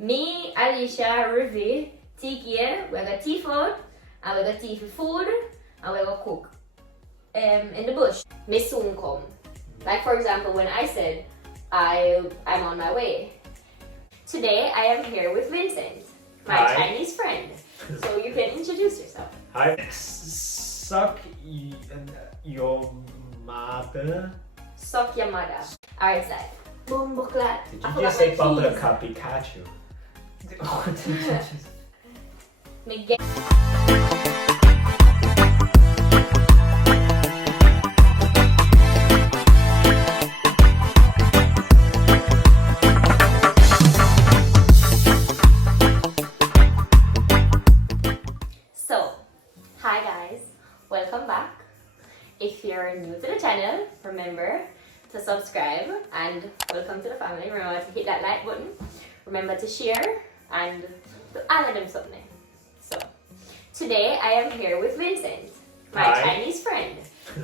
Me, Alicia, Rivi, Tiki, we got tea food, and we got tea for food, and we got cook in the bush. Me soon come. Like for example, when I said I'm on my way. Today I am here with Vincent, my Hi. Chinese friend. So you can introduce yourself. I suck your mother. Suck your mother. Alright, Zai. Boom, buklat. Did you just say Bumbleka Pikachu? Me get. So, hi guys, welcome back. If you're new to the channel, remember to subscribe and welcome to the family. Remember to hit that like button. Remember to share and to add them something. So, today I am here with Vincent, my Hi. Chinese friend.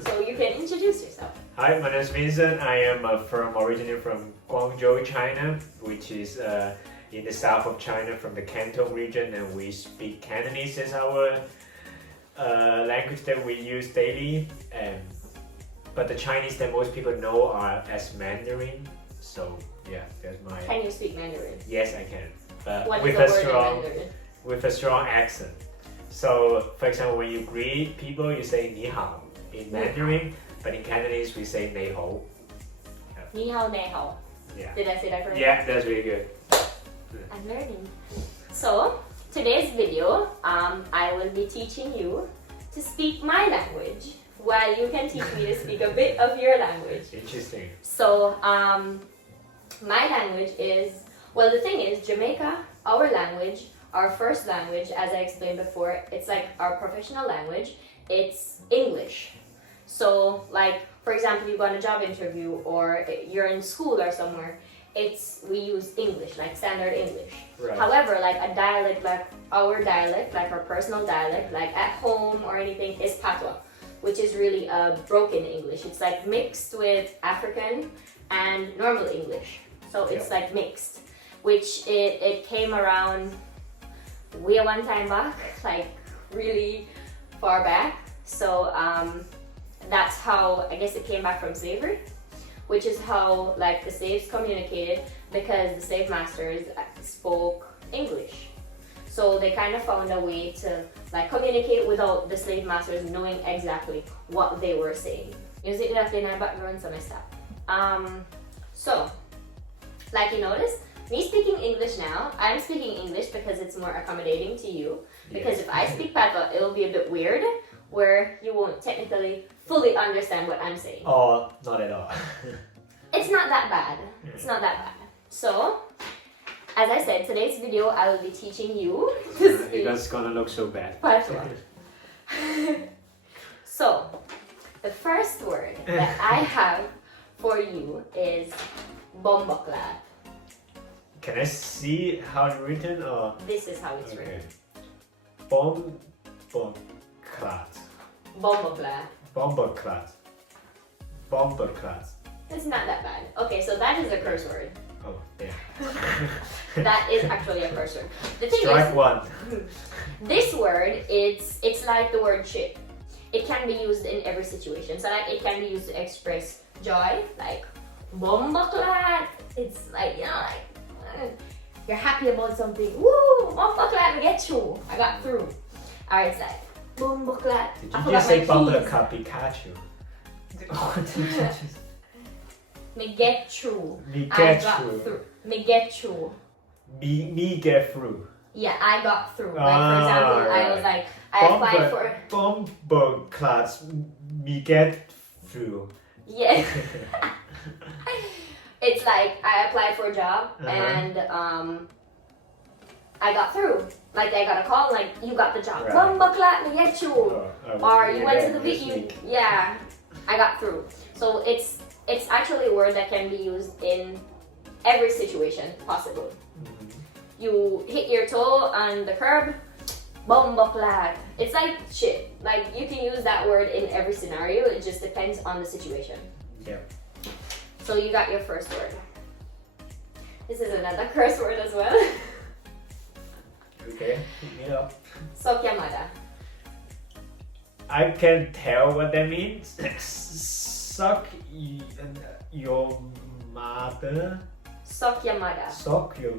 So you can introduce yourself. Hi, my name is Vincent. I am originally from Guangzhou, China, which is in the south of China, from the Canton region, and we speak Cantonese as our language that we use daily. But the Chinese that most people know are as Mandarin. So yeah, that's my. Can you speak Mandarin? Yes, I can. What With is the a word in strong, Mandarin? with a strong accent. So, for example, when you greet people, you say "ni hao" in Mandarin, but in Cantonese we say "nei hou." Ni hao, nei hao. Yeah. Did I say that correctly? Yeah, that's really good. I'm learning. So, today's video, I will be teaching you to speak my language while you can teach me to speak a bit of your language. Interesting. So, my language is, well, the thing is, Jamaica, our language, our first language, as I explained before, it's like our professional language, it's English. So, like, for example, you go on a job interview or you're in school or somewhere, we use English, like standard English. Right. However, like a dialect, like our dialect, like our personal dialect, like at home or anything, is Patois, which is really a broken English. It's like mixed with African and normal English. So it's like mixed, which it came around way one time back, like really far back. So that's how, I guess it came back from slavery, which is how like the slaves communicated, because the slave masters spoke English. So they kind of found a way to like communicate without the slave masters knowing exactly what they were saying. Music that in our background, so I stop. So, like you notice, me speaking English now, I'm speaking English because it's more accommodating to you. Because if I speak Patois, it'll be a bit weird, where you won't technically fully understand what I'm saying. Or not at all. It's not that bad. It's not that bad. So, as I said, today's video I will be teaching you to speak That's gonna look so bad. Patois. So, the first word that I have for you is bomboklat. Can I see how it's written or? This is how it's written. Bomboklat. Bomboklat. Bomboklat. Bomboklat. It's not that bad. Okay, so that is a curse word. Oh, yeah. That is actually a curse word. The thing Strike one. this word, it's like the word shit. It can be used in every situation. So like it can be used to express joy, like bomboklat. It's like, you know, like you're happy about something. Woo! Bomboklat, we get through. I got through. Alright, it's like bomboklat. Did you just say Bumbleka Pikachu? Me get through. Me I get got through. Me get through. Me get through. Yeah, I got through. Like for example, I was like, I applied for. Bomboklat. Me get through. Yeah. It's like I applied for a job and I got through. Like I got a call, like you got the job. Right. Bomboklat, me get you. Or you went to the video. Yeah, I got through. So it's actually a word that can be used in every situation possible. You hit your toe on the curb, bomboklat. It's like shit. Like you can use that word in every scenario. It just depends on the situation. Yeah. So you got your first word. This is another curse word as well. Okay, hit me up. Sokyamada. I can tell what that means. Suck your mother. Sokyamada. Suck your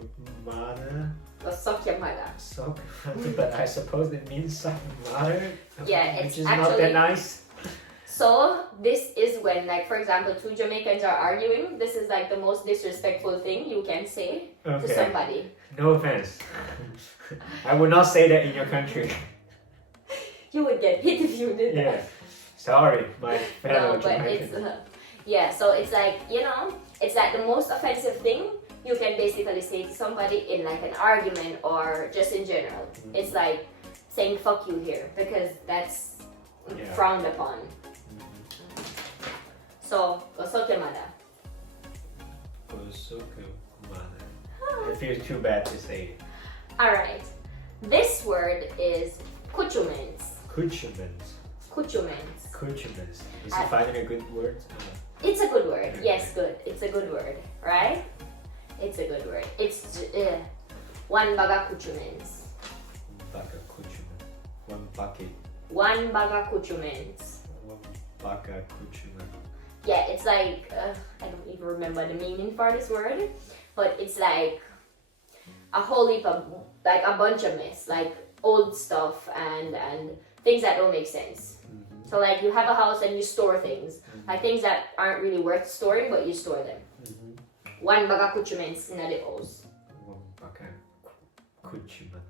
mother. Or Sokyamada. Suck, but I suppose it means suck mother. Yeah, which it's is not actually- that nice. So this is when, like, for example, two Jamaicans are arguing. This is like the most disrespectful thing you can say to Okay. somebody. No offense. I would not say that in your country. You would get hit if you did Yeah. that. Sorry, my fellow No, but Jamaicans. it's yeah. So it's like, you know, it's like the most offensive thing you can basically say to somebody in like an argument or just in general. It's like saying "fuck you" here because that's Yeah. frowned upon. So Osokemada. It feels too bad to say it. All right. This word is accoutrements. Accoutrements. Accoutrements. Accoutrements. Is he finding a good word? It's a good word. Okay. Yes, good. It's a good word, right? It's a good word. It's one bag accoutrements. Bag accoutrement. One bucket. One bag accoutrements. One bag accoutrement. Yeah, it's like I don't even remember the meaning for this word, but it's like a whole heap of like a bunch of mess, like old stuff and things that don't make sense. Mm-hmm. So like you have a house and you store things, Mm-hmm. like things that aren't really worth storing, but you store them. Mm-hmm. One bag accoutrements in the house. One bag accoutrement.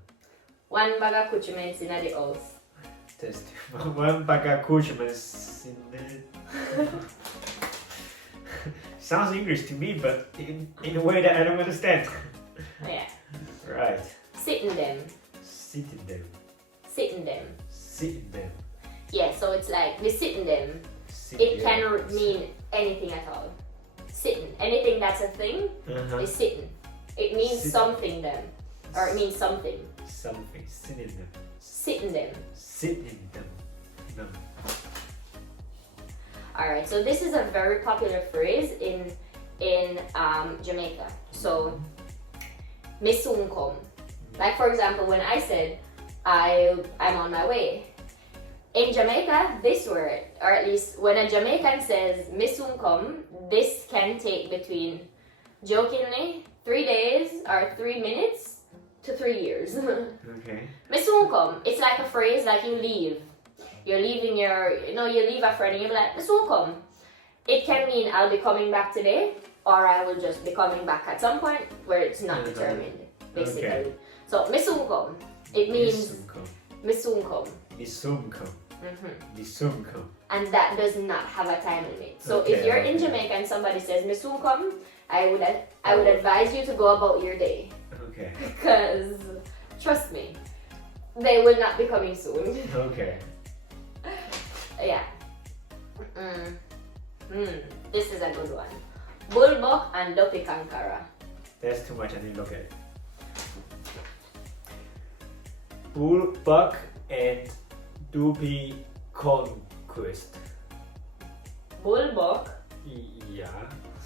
One bag accoutrements in the house. Test. One bag accoutrements in the... Sounds English to me, but in a way that I don't understand. Yeah. Right. Sitting them. Sitting them. Sitting them. Sitting them. Yeah, so it's like we're sitting them. It can mean anything at all. Sitting. Anything that's a thing Uh-huh. is sitting. It means Sit- something then. Or it means something. Something. Sitting them. Sitting them. Sitting them. No. Alright, so this is a very popular phrase in Jamaica. So Misungkom. Like for example, when I said I'm on my way. In Jamaica, this word, or at least when a Jamaican says Misungkom, this can take between jokingly 3 days or 3 minutes to 3 years. Okay. Misungkom, it's like a phrase like you leave. You're leaving you leave a friend and you're like, Misungkom. It can mean I'll be coming back today or I will just be coming back at some point where it's not determined, basically. Okay. So Misungkom, it means Misungkom. Misumkom. Mm-hmm. Misumkom. And that does not have a time limit. So Okay, if you're in okay. Jamaica and somebody says Misungkom, I would advise you to go about your day. Okay. Because trust me, they will not be coming soon. Okay. Yeah. This is a good one. Bulbok and Dopi Kankara. That's too much. I didn't look at it. Bullbuck and Doopy Conquest. Bulbok Yeah.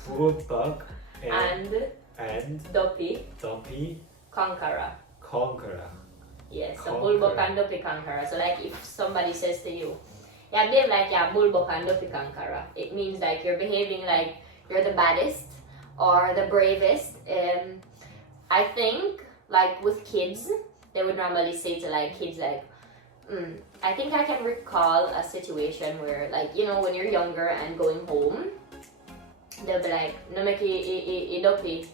Bullbuck and and Dopi Dumpy Kankara. Conqueror. Yes, so Kankara. Bulbok and Dopi Kankara. So like if somebody says to you, yeah, behave like yeah, Bulbok and Dopi Kankara. It means like you're behaving like you're the baddest or the bravest. I think like with kids, they would normally say to like kids like, I think I can recall a situation where like, you know, when you're younger and going home, they'll be like, no make idopi,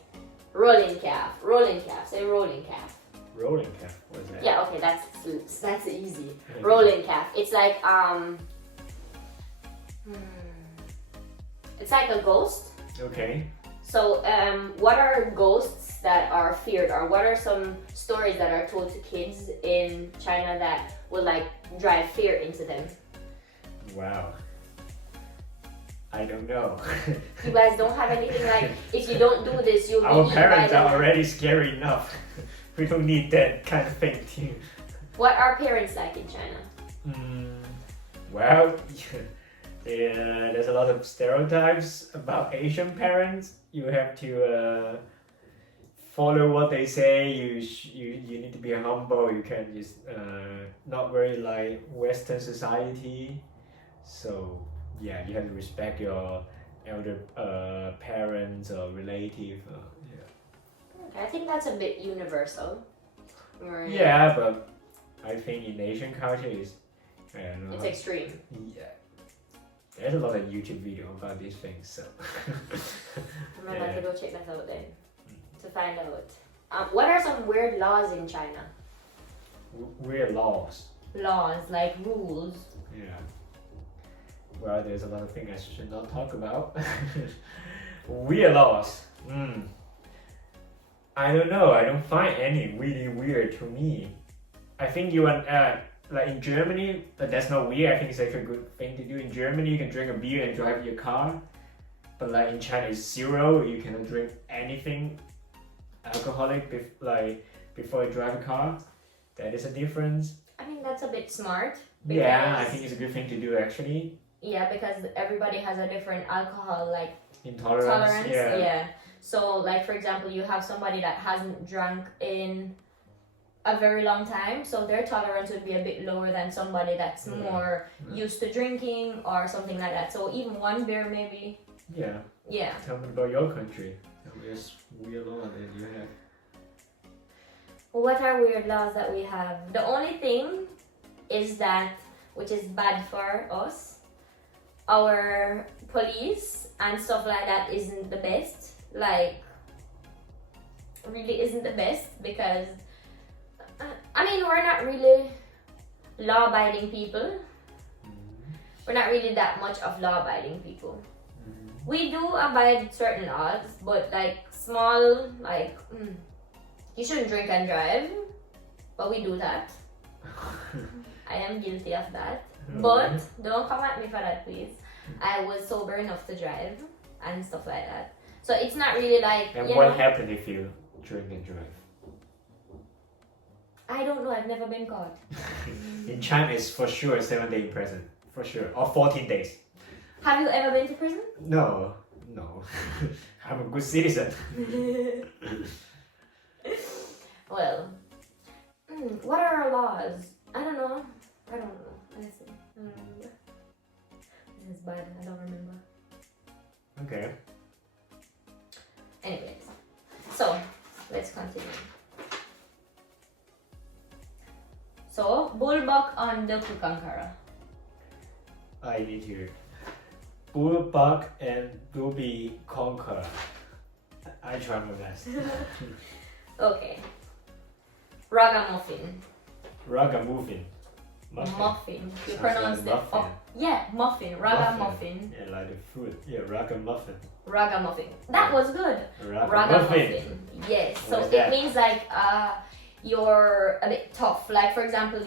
rolling calf, say rolling calf. Rolling calf. What is that? Yeah, okay, that's easy. Rolling calf. It's like it's like a ghost. Okay. So what are ghosts that are feared, or what are some stories that are told to kids in China that will like drive fear into them? Wow. I don't know. You guys don't have anything like, if you don't do this, you'll be Our eaten by parents the... are already scary enough. We don't need that kind of thing too. What are parents like in China? Well, there's a lot of stereotypes about Asian parents. You have to follow what they say. You need to be humble. You can just not very like Western society. So yeah, you have to respect your elder parents or relative. Okay, I think that's a bit universal. Right. Yeah, but I think in Asian culture is I don't know. It's extreme. Yeah. There's a lot of YouTube video about these things, so. I'm gonna have to go check that out then to find out. What are some weird laws in China? Weird laws. Laws, like rules. Yeah. Well, there's a lot of things I should not talk about. Weird laws. I don't know. I don't find any really weird to me. I think you like in Germany, but that's not weird. I think it's actually a good thing to do. In Germany, you can drink a beer and drive your car. But like in China, it's zero. You cannot drink anything alcoholic before you drive a car. That is a difference. I think that's a bit smart. Yeah, I think it's a good thing to do actually. Yeah, because everybody has a different alcohol Intolerance. tolerance. Yeah. So like for example, you have somebody that hasn't drunk in a very long time, so their tolerance would be a bit lower than somebody that's more used to drinking or something like that. So even one beer maybe. Yeah. Yeah. Tell me about your country. Tell me this weird law that you have. What are weird laws that we have? The only thing is that, which is bad for us, our police and stuff like that isn't the best. Like, really isn't the best because, I mean, we're not really law-abiding people. We're not really that much of law-abiding people. We do abide certain laws, but like small, like you shouldn't drink and drive, but we do that. I am guilty of that. But don't come at me for that, please. I was sober enough to drive and stuff like that. So it's not really like. And what happened if you drink and drive? I don't know. I've never been caught. In China, it's for sure 7 days in prison, for sure, or 14 days. Have you ever been to prison? No. I'm a good citizen. Well, what are our laws? I don't know. Honestly, I don't remember. This is bad. I don't remember. Okay. Anyways, so let's continue. So, bullbuck on the Kukankara. I need to. Bullbuck and Ruby conquer. I try my best. Okay. Ragamuffin. Ragamuffin. Muffin. You Sounds pronounce like it. muffin. Oh, yeah, muffin. Ragamuffin. Yeah, like the food. Yeah, ragamuffin. Ragamuffin. That was good. Ragamuffin. Yes. So What is it that? means like you're a bit tough. Like for example,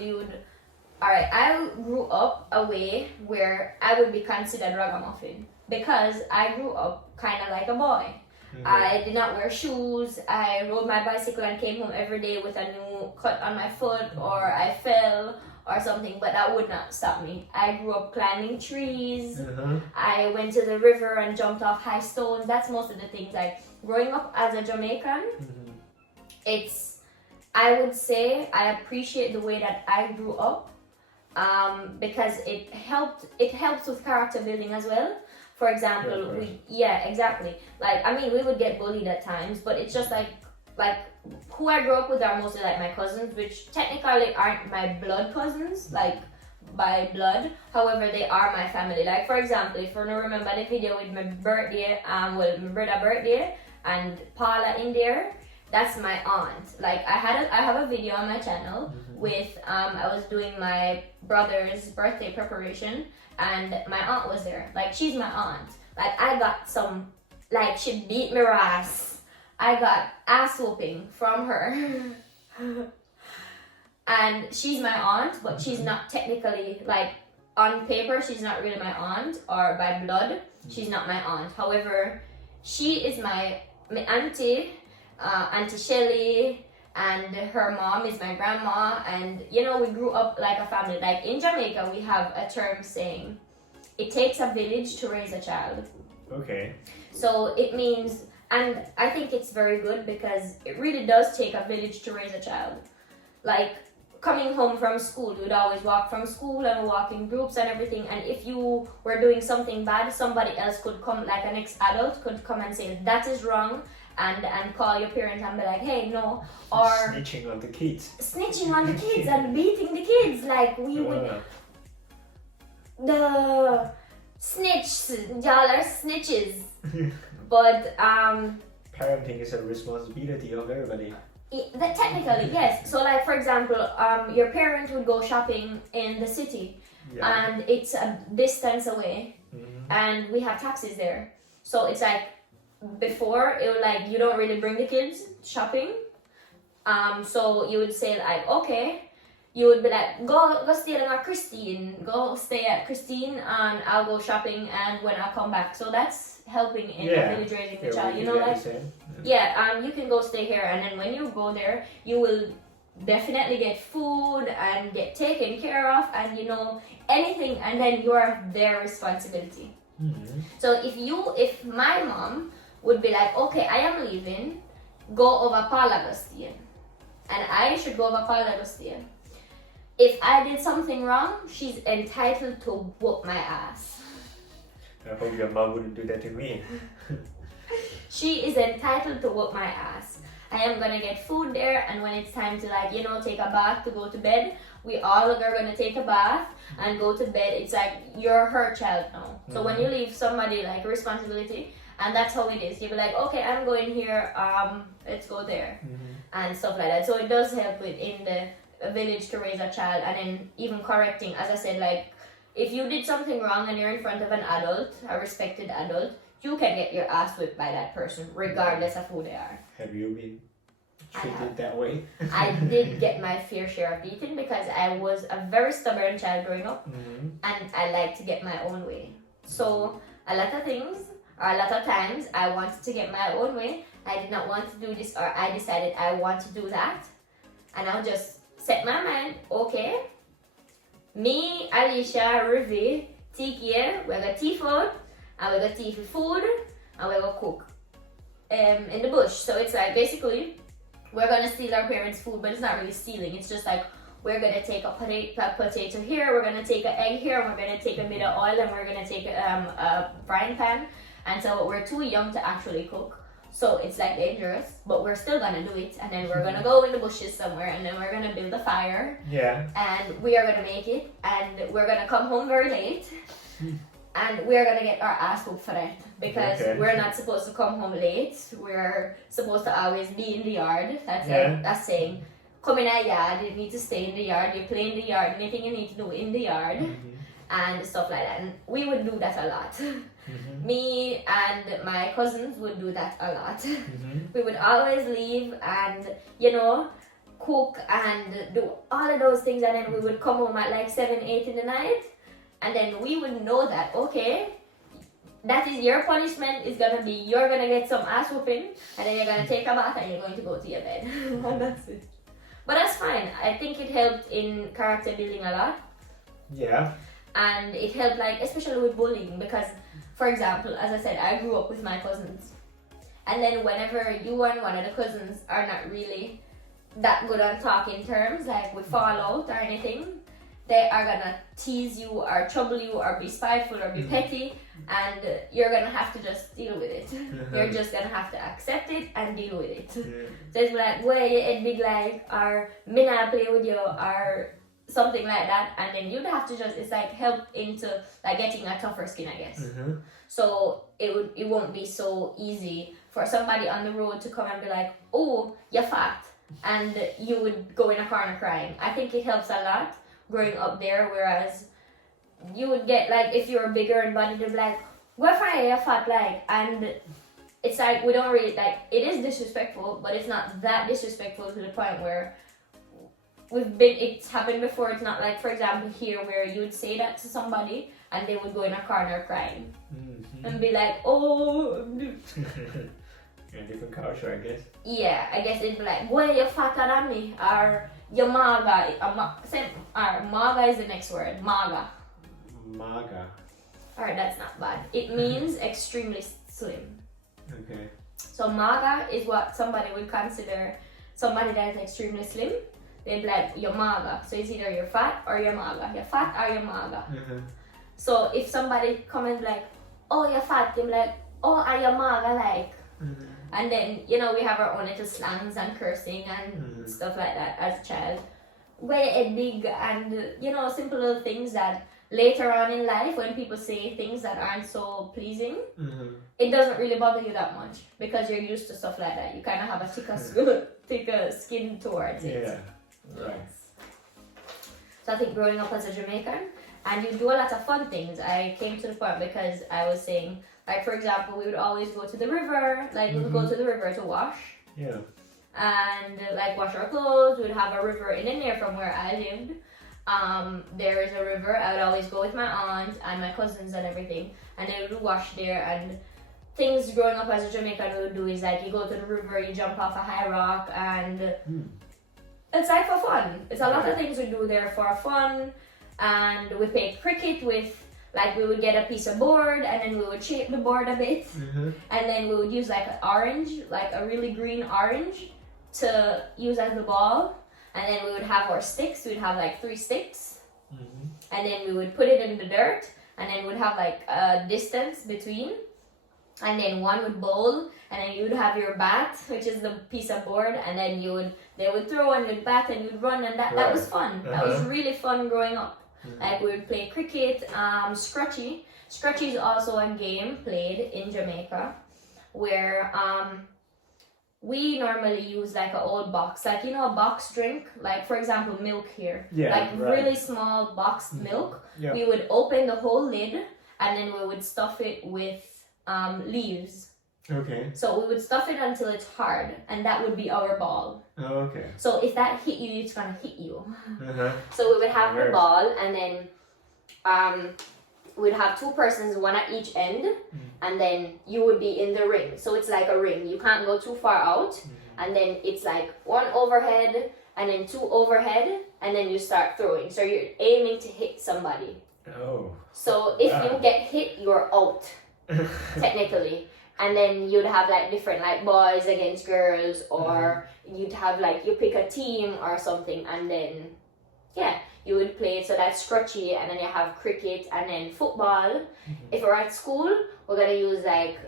Alright, I grew up a way where I would be considered ragamuffin because I grew up kind of like a boy. I did not wear shoes. I rode my bicycle and came home every day with a new cut on my foot, or I fell or something, but that would not stop me. I grew up climbing trees. I went to the river and jumped off high stones. That's most of the things. Like growing up as a Jamaican, I would say I appreciate the way that I grew up. Because it helps with character building as well. For example, exactly. Like I mean, we would get bullied at times, but it's just like who I grew up with are mostly like my cousins, which technically aren't my blood cousins, like by blood. However, they are my family. Like for example, if you remember the video with my birthday, my brother's birthday and Paula in there. That's my aunt. Like I have a video on my channel with I was doing my brother's birthday preparation and my aunt was there. Like she's my aunt. Like I got she beat me ass. I got ass whooping from her. And she's my aunt, but she's not technically like on paper she's not really my aunt, or by blood she's not my aunt. However, she is my auntie. Auntie Shelly, and her mom is my grandma, and we grew up like a family. Like in Jamaica, we have a term saying, "It takes a village to raise a child." Okay. So it means And I think it's very good because it really does take a village to raise a child. Like, coming home from school, you would always walk from school and walk in groups and everything. And if you were doing something bad, somebody else could come, like an ex-adult could come and say, that is wrong, and call your parent and be like, hey, no. Or snitching on the kids. Snitching on the kids and beating the kids. Like, we would... The snitch, y'all are snitches. But parenting is a responsibility of everybody. Technically, yes. So, like, for example, your parent would go shopping in the city, and it's a distance away, and we have taxis there. So it's like, before, it was like, you don't really bring the kids shopping. So you would say, like, okay, you would be like, go stay at Christine, go stay at Christine, and I'll go shopping, and when I come back. So that's helping in the village raising the child, you know, like, you can go stay here, and then when you go there, you will definitely get food and get taken care of, and you know, anything, and then you are their responsibility. So if my mom would be like, okay, I am leaving, go over Paul Augustine, and I should go over Paul Augustine. If I did something wrong, she's entitled to whoop my ass. I hope your mom wouldn't do that to me. She is entitled to whoop my ass. I am gonna get food there, and when it's time to, like, you know, take a bath to go to bed, we all are gonna take a bath and go to bed. It's like, you're her child now. So when you leave somebody, like, responsibility, and that's how it is. You'll be like, okay, I'm going here, let's go there, and stuff like that. So it does help in the village to raise a child, and then even correcting, as I said, like, if you did something wrong and you're in front of an adult, a respected adult, you can get your ass whipped by that person, regardless of who they are. Have you been treated that way? I did get my fair share of beating because I was a very stubborn child growing up, and I like to get my own way. So a lot of things, or a lot of times, I wanted to get my own way. I did not want to do this, or I decided I want to do that, and I'll just set my mind, okay, me, Alicia, Rivi, Tikia, we're gonna tea food, and we're gonna tea for food, and we're gonna cook in the bush. So it's like, basically, we're gonna steal our parents' food, but it's not really stealing. It's just like, we're gonna take a potato here, we're gonna take an egg here, and we're gonna take a bit of oil, and we're gonna take a frying pan. And so we're too young to actually cook. So it's like dangerous, but we're still gonna do it, and then we're gonna go in the bushes somewhere, and then we're gonna build a fire. And we are gonna make it, and we're gonna come home very late, and we're gonna get our ass whooped for that, because we're not supposed to come home late. We're supposed to always be in the yard. That's saying, come in the yard, you need to stay in the yard, you play in the yard, anything you need to do in the yard, and stuff like that. And we would do that a lot. Me and my cousins would do that a lot. We would always leave and, you know, cook and do all of those things, and then we would come home at like 7, 8 in the night, and then we would know that, okay, that is your punishment, is gonna be, you're gonna get some ass whooping, and then you're gonna take a bath, and you're going to go to your bed. And that's it. But that's fine. I think it helped in character building a lot. And it helped, like, especially with bullying, because, for example, as I said, I grew up with my cousins, and then whenever you and one of the cousins are not really that good on talking terms, like we fall out or anything, they are gonna tease you or trouble you or be spiteful or be petty, and you're gonna have to just deal with it. You're just gonna have to accept it and deal with it. So it's like, well, you head big like, or me not play with you, or something like that, and then you'd have to just, it's like, help into like getting a tougher skin, I guess. So it won't be so easy for somebody on the road to come and be like, oh, you're fat, and you would go in a corner crying. I think it helps a lot growing up there, whereas you would get, like, if you were bigger and body, they'd be like, where are you fat, like, and it's like, we don't really, like, it is disrespectful, but it's not that disrespectful to the point where it's happened before. It's not like, for example, here, where you would say that to somebody and they would go in a corner crying and be like, oh. A different culture, I guess. Yeah, I guess it'd be like, boy, you're fatter than me, or your maga. Maga is the next word. Maga. Alright, that's not bad. It means extremely slim. Okay. So maga is what somebody would consider somebody that is extremely slim. They'd be like, you're maga. So it's either you're fat or you're maga. You're fat or you're maga. So if somebody come and be like, oh, you're fat, they'd be like, oh, are you maga like? And then, you know, we have our own little slangs and cursing and stuff like that as a child. Way a big and, you know, simple little things that later on in life, when people say things that aren't so pleasing, it doesn't really bother you that much because you're used to stuff like that. You kind of have a thicker skin towards it. Yeah, right. So I think growing up as a Jamaican, and you do a lot of fun things. I came to the point because I was saying, like, for example, we would always go to the river, like we would go to the river to wash. Yeah. And like wash our clothes. We'd have a river in and near from where I lived. There is a river. I would always go with my aunt and my cousins and everything, and they would wash there. And things growing up as a Jamaican we would do is like you go to the river, you jump off a high rock, and it's like for fun. It's a lot of things we do there for fun. And we played cricket with, like, we would get a piece of board and then we would shape the board a bit, and then we would use like an orange, like a really green orange, to use as the ball. And then we would have our sticks. We'd have like 3 sticks, and then we would put it in the dirt, and then we'd have like a distance between, and then one would bowl, and then you would have your bat, which is the piece of board, and then they would throw and you'd bat and you'd run, and that was fun. That was really fun growing up. Like we would play cricket, scratchy. Scratchy is also a game played in Jamaica where we normally use like an old box, like, you know, a box drink, like for example milk here, really small boxed milk. We would open the whole lid and then we would stuff it with leaves. Okay. So we would stuff it until it's hard, and that would be our ball. Oh, okay. So if that hit you, it's gonna hit you. So we would have the ball, and then we'd have 2 persons, one at each end, and then you would be in the ring. So it's like a ring. You can't go too far out, and then it's like 1 overhead, and then 2 overhead, and then you start throwing. So you're aiming to hit somebody. Oh. So if you get hit, you're out, technically. And then you'd have like different, like boys against girls, or you'd have like, you pick a team or something, and then you would play. So that's scratchy, and then you have cricket, and then football. If we're at school, we're gonna use like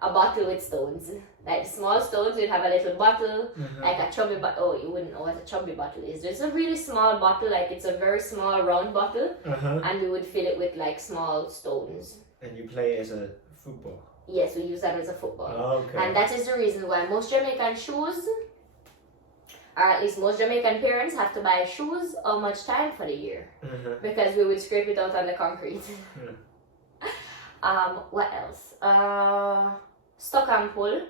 a bottle with stones, like small stones. We'd have a little bottle, like a chubby bottle. Oh, you wouldn't know what a chubby bottle is. It's a really small bottle, like it's a very small round bottle, and we would fill it with like small stones. And you play as a football. Yes, we use that as a football. Okay. And that is the reason why most Jamaican shoes, or at least most Jamaican parents, have to buy shoes how much time for the year. Because we would scrape it out on the concrete. What else? Stock and pull.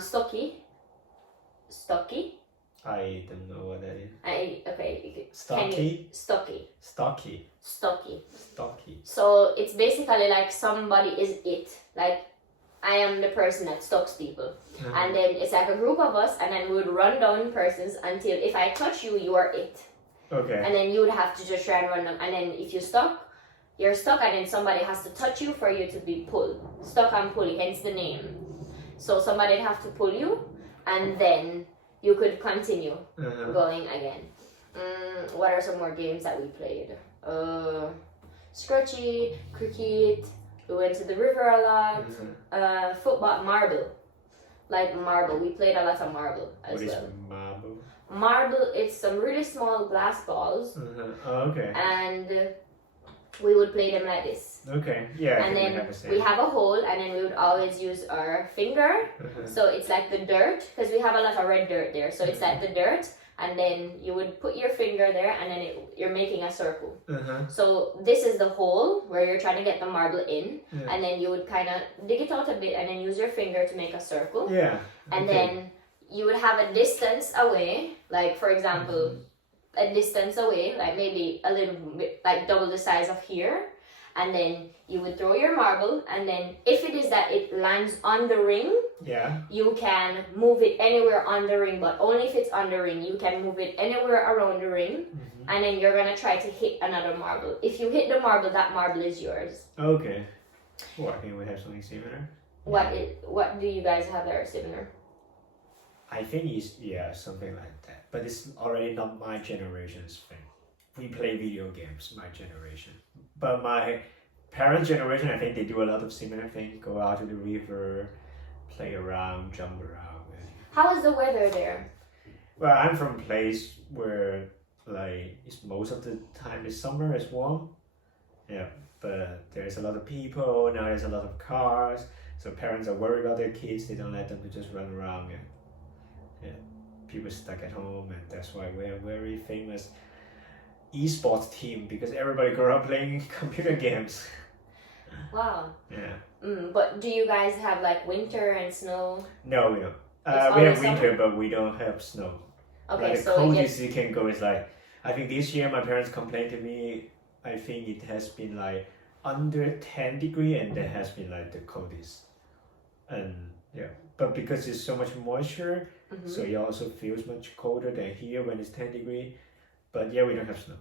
Stocky. I don't know what that is. Stocky. So it's basically like somebody is it. Like I am the person that stalks people. And then it's like a group of us, and then we would run down persons until if I touch you, you are it. Okay. And then you would have to just try and run them. And then if you're stuck, and then somebody has to touch you for you to be pulled. Stuck and pulley, hence the name. So somebody'd have to pull you, and then you could continue going again. What are some more games that we played? Scratchy, cricket, we went to the river a lot, football, marble. Like marble, we played a lot of marble as well. What is marble? Marble, it's some really small glass balls. Oh, okay. And we would play them like this. Okay, yeah. And then we have a hole, and then we would always use our finger. So it's like the dirt, because we have a lot of red dirt there. So it's like the dirt, and then you would put your finger there, and then you're making a circle. So this is the hole where you're trying to get the marble in, and then you would kind of dig it out a bit, and then use your finger to make a circle. Yeah. And then you would have a distance away, like for example, a distance away, like maybe a little bit, like double the size of here, and then you would throw your marble, and then if it is that it lands on the ring, you can move it anywhere on the ring, but only if it's on the ring. You can move it anywhere around the ring, and then you're gonna try to hit another marble. If you hit the marble, that marble is yours. Okay. Well, I think we have something similar. What do you guys have that are similar? I think it's something like that. But it's already not my generation's thing. We play video games, my generation. But my parents' generation, I think they do a lot of similar things. Go out to the river, play around, jump around. How is the weather there? Well, I'm from a place where like it's most of the time the summer is warm. Yeah, but there's a lot of people now. There's a lot of cars, so parents are worried about their kids. They don't let them to just run around. And yeah, people stuck at home, and that's why we're a very famous esports team because everybody grew up playing computer games. Wow. Yeah. But do you guys have like winter and snow? No, we don't. We always have winter, summer? but we don't have snow. Okay, Like the so it coldest gets you can go is like, I think this year my parents complained to me, I think it has been like under 10 degree and that has been like the coldest. And yeah, but because it's so much moisture, so it also feels much colder than here when it's 10 degree. But yeah, we don't have snow.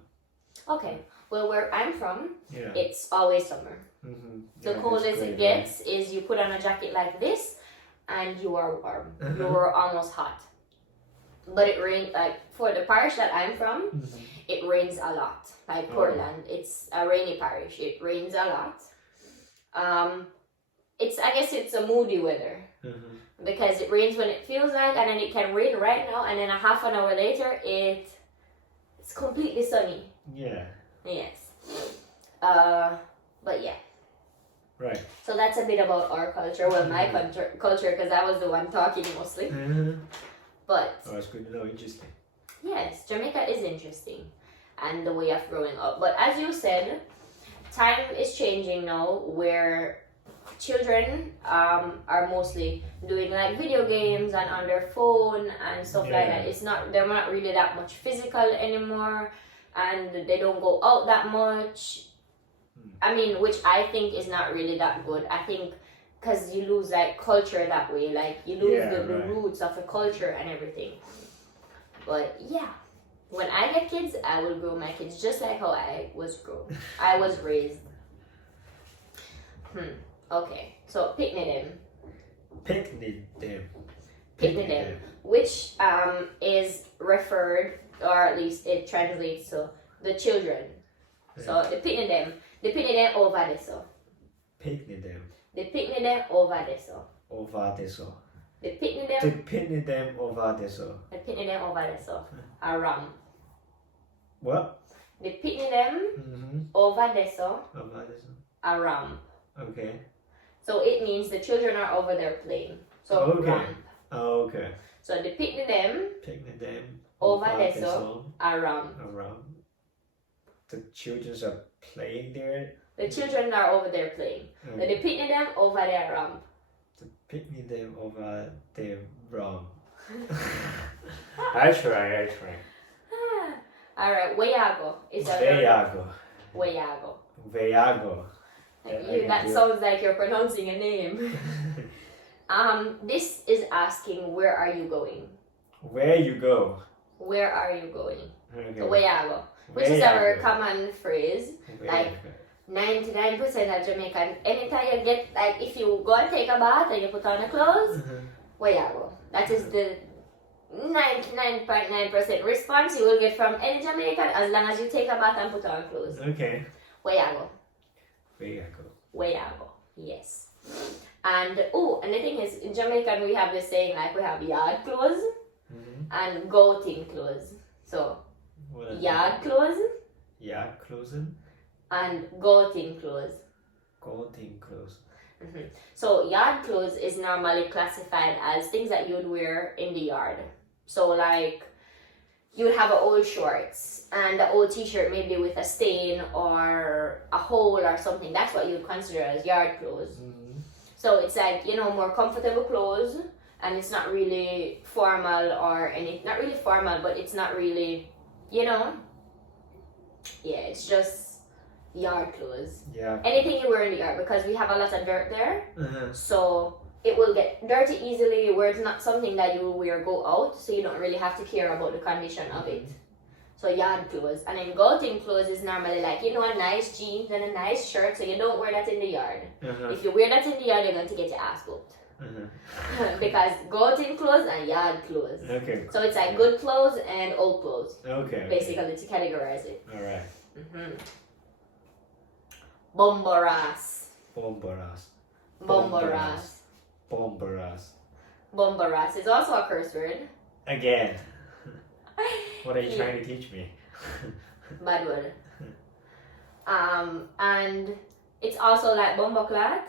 okay. Well, where I'm from, Yeah. it's always summer. The Yeah, coldest that's it great, gets is you put on a jacket like this, and you are warm. You're almost hot. But it rains like for the parish that I'm from, it rains a lot. Like Portland, it's a rainy parish. It rains a lot. I guess it's a moody weather because it rains when it feels like, and then it can rain right now, and then a half an hour later, it's completely sunny. Yeah. Yes. But yeah. Right. So that's a bit about our culture. Well, my culture, because I was the one talking mostly. But Oh, that's good to know. Interesting. yes, Jamaica is interesting, and the way of growing up. But as you said, time is changing now, where children are mostly doing like video games and on their phone and stuff like that. They're not really that much physical anymore, and they don't go out that much. I mean, which I think is not really that good. I think because you lose like culture that way, like you lose the roots of a culture and everything. But yeah, when I get kids, I will grow my kids just like how I was raised. Okay, so picnic them, which is referred, or at least it translates to the children. So the picnic them over there. So Picnic them. the picnic them over there. So Over there, so. the picnic them. To picnic them over there, so. The picnic them over there. So around. What? The picnic them over there. So Over there, so. around. Okay. So it means the children are over there playing. So Okay. ramp. Okay. So the picnic them Picnic them over there. there, So around. around. The children are playing there. The children are over there playing. So the picnic them over there ramp. To picnic them over there, wrong. I try. Alright, Wayago is a Veyago. Wayago. Yeah, That sounds like you're pronouncing a name. This is asking, where are you going? Where you go? Where are you going? Okay. So Wayago, which is our common phrase. Like 99% of Jamaican, anytime you get, like if you go and take a bath and you put on the clothes, Wayago. That is the 99.9% response you will get from any Jamaican as long as you take a bath and put on clothes. Okay. Wayago. Veyago. Yes. And and the thing is, in Jamaican we have this saying like we have yard clothes and goating clothes. So yard clothes Yard closing. and goating clothes. Goating clothes. So yard clothes is normally classified as things that you would wear in the yard. So like you would have an old shorts and an old t-shirt maybe with a stain or a hole or something. That's what you would consider as yard clothes. So it's like, more comfortable clothes, and it's not really formal or not really formal, but it's not really, it's just yard clothes. Yeah. Anything you wear in the yard, because we have a lot of dirt there, so it will get dirty easily, where it's not something that you will wear go out, so you don't really have to care about the condition of it. So yard clothes. And then goating clothes is normally like, you know, a nice jeans and a nice shirt, so you don't wear that in the yard. If you wear that in the yard, you're going to get your ass whooped. Because goating clothes and yard clothes. Okay. So it's like good clothes and old clothes. Okay. Basically, to categorize it. Alright. Bombaras. Bombaras. Bombaras. Bombaras. Bombaras is also a curse word. Again. What are you trying to teach me? Bad word. And it's also like bomboclat,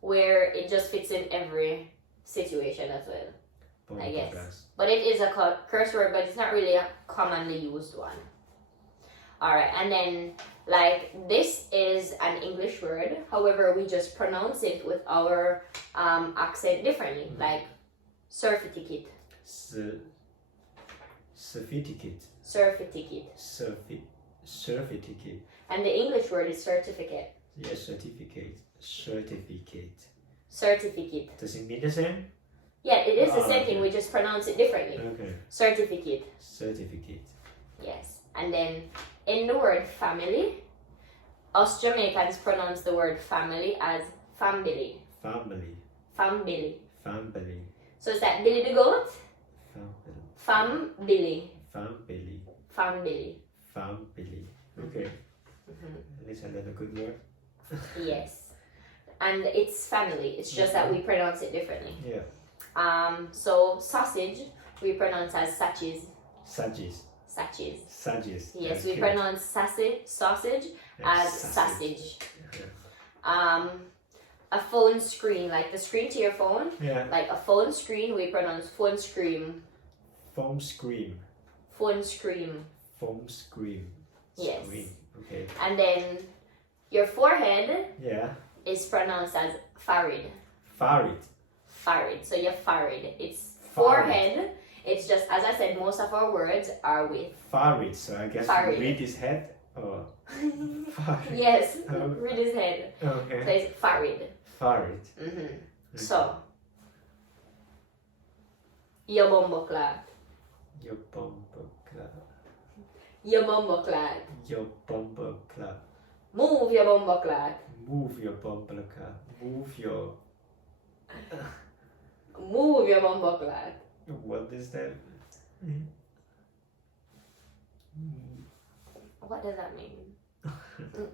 where it just fits in every situation as well. I guess. But it is a curse word, but it's not really a commonly used one. Alright, and then like this is an English word, however we just pronounce it with our accent differently, like certificate. Certificate. Certificate. Certificate. And the English word is certificate. Yeah, certificate. Certificate. Certificate. Does it mean the same? Yeah, it is the same thing, we just pronounce it differently. Okay. Certificate. Certificate. Yes. And then in the word family, us Jamaicans pronounce the word family as family. Family. Family. Family. So it's like Billy the goat. Family. Family. Family. Family. Okay. At least I learned a good word. Yes. And it's family. It's just that we pronounce it differently. Yeah. So sausage we pronounce as sachis. Sachis. Sachis. Sachis. Yes, we pronounce sausage as sausage. A phone screen, like the screen to your phone. Yeah. Like a phone screen, we pronounce phone screen. Foam scream. Phone screen. Foam scream. Yes. Scream. Okay. And then your forehead is pronounced as farid. Farid. Farid. So your farid. It's Farid. forehead. It's just, as I said, most of our words are with Farid. So I guess Farid. read his head or Farid. yes, Oh. read his head. Okay. So it's farid. Farid. So your bumbo clap. Your bumper clap. Your bumbo clap. Your bumper clap. Move your bumbo clap. Move your bumper clap. Move your. Move your bumbo clap. What is that? What does that mean?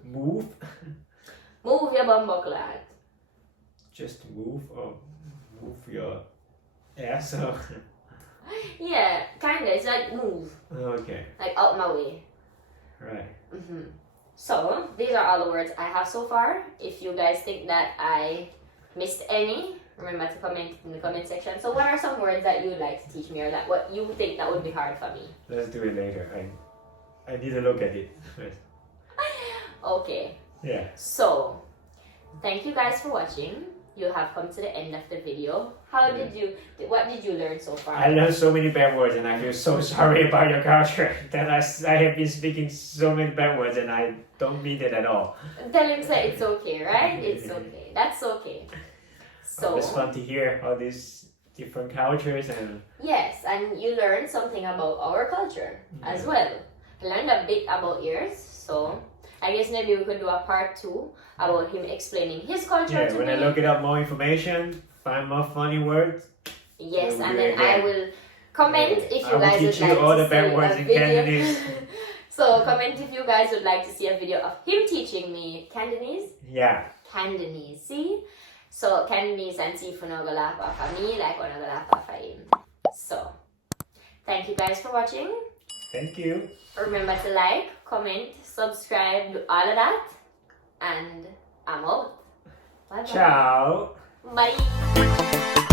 Move? Move your bumbo clap. Just move or move your ass or. Yeah, kinda. It's like move. Okay. Like out my way. Right. So these are all the words I have so far. If you guys think that I missed any, remember to comment in the comment section. So what are some words that you would like to teach me, or that what you think that would be hard for me? Let's do it later. I need to look at it first. Okay. Yeah. So thank you guys for watching. You have come to the end of the video. What did you learn so far? I learned so many bad words and I feel so sorry about your culture that I have been speaking so many bad words and I don't mean it at all. Tell him that it's okay, right? It's okay. That's okay. So it's fun to hear all these different cultures and yes, and you learned something about our culture as well. I learned a bit about yours, so I guess maybe we could do a part 2 about him explaining his culture to me. When I look it up more information, find more funny words. Yes, and then I will comment if you guys would like all the to bad see words a in video. Cantonese. So comment if you guys would like to see a video of him teaching me Cantonese. Yeah. Cantonese, see? So Cantonese and Sifu no go laugh off of me like one of the laugh off of him. So thank you guys for watching. Thank you. Remember to like, comment, subscribe, do all of that. And I'm out. Bye bye. Ciao. Bye.